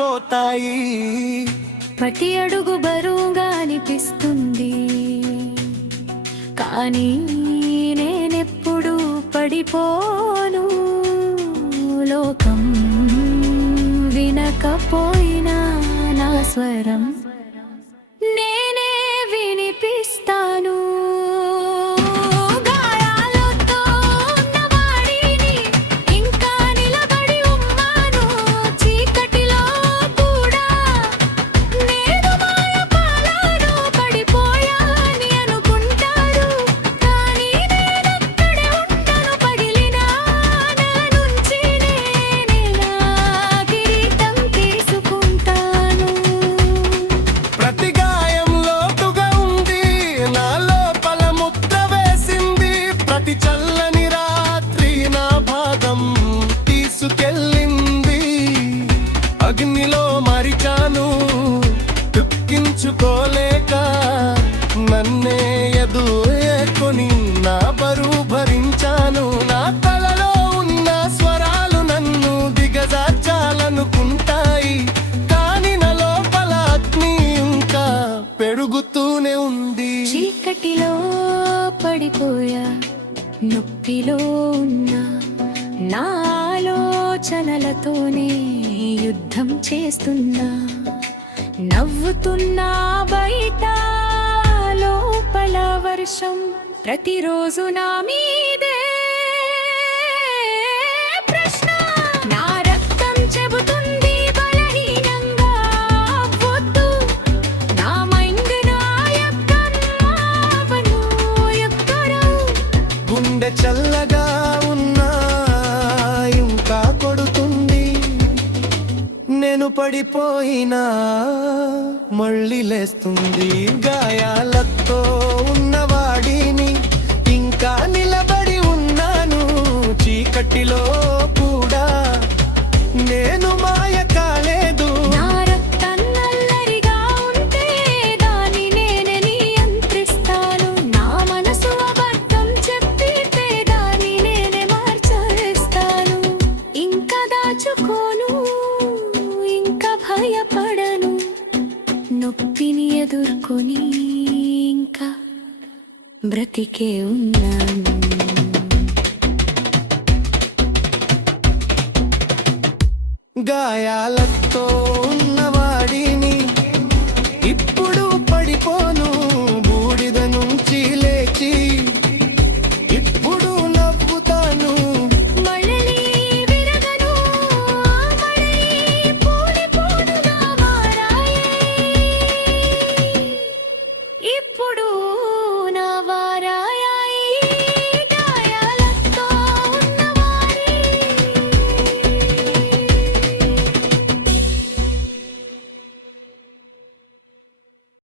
ఆగిపోతాయి. ప్రతి అడుగు బరువుగా అనిపిస్తుంది, కానీ నేనెప్పుడు పడిపోను. లోకం వినకపోయినా నా స్వరం నేనే వినిపిస్తాను. చల్లని రాత్రి నా భాగం తీసుకెళ్ళింది. అగ్నిలో మరిచాను దుఃఖించుకోలేక, నన్నే ఎదుర్కొని నా బరువు భరించాను. నా తలలో ఉన్న స్వరాలు నన్ను దిగజార్చాలనుకుంటాయి, కానీ నా లోపల అగ్ని ఇంకా పెరుగుతూనే ఉంది. చీకటిలో పడిపోయా, నొప్పిలో ఉన్నా, నా ఆలోచనలతోనే యుద్ధం చేస్తున్నా. నవ్వుతున్నా బయట, లోపల వర్షం ప్రతిరోజు నా మీదే ప్రశ్న. నా రక్తం చెబుతుంది బలహీనంగా అవ్వొద్దు. నా మైండ్ నాయకను ఎక్కడో. గుండె చల్లగా ఉన్నా ఇంకా కొడుతుంది. నేను పడిపోయినా మళ్ళీ లేస్తుంది. గాయాలతో ఉన్నవాడిని ఇంకా నిలబడి ఉన్నాను. చీకటిలో కూడా నేను మాయ కాలేదు. నా రక్తం నల్లరిగా ఉంటే దాన్ని నేనే నియంత్రిస్తాను. నా మనసు అబద్ధం చెప్పితే దాన్ని నేనే మార్చేస్తాను. ఇంకా దాచుకోను, ఇంకా భయపడను. నొప్పిని ఎదుర్కొని ఇంకా బ్రతికే ఉన్నాను. గాయాలతో ఉన్నవాడిని ఇప్పుడు పడిపోను. బూడిద నుంచి లేచి ఇప్పుడు నవ్వుతాను. మళ్ళీ విరగను, మళ్ళీ పూడిపోనుగా మారాయి. ఇప్పుడు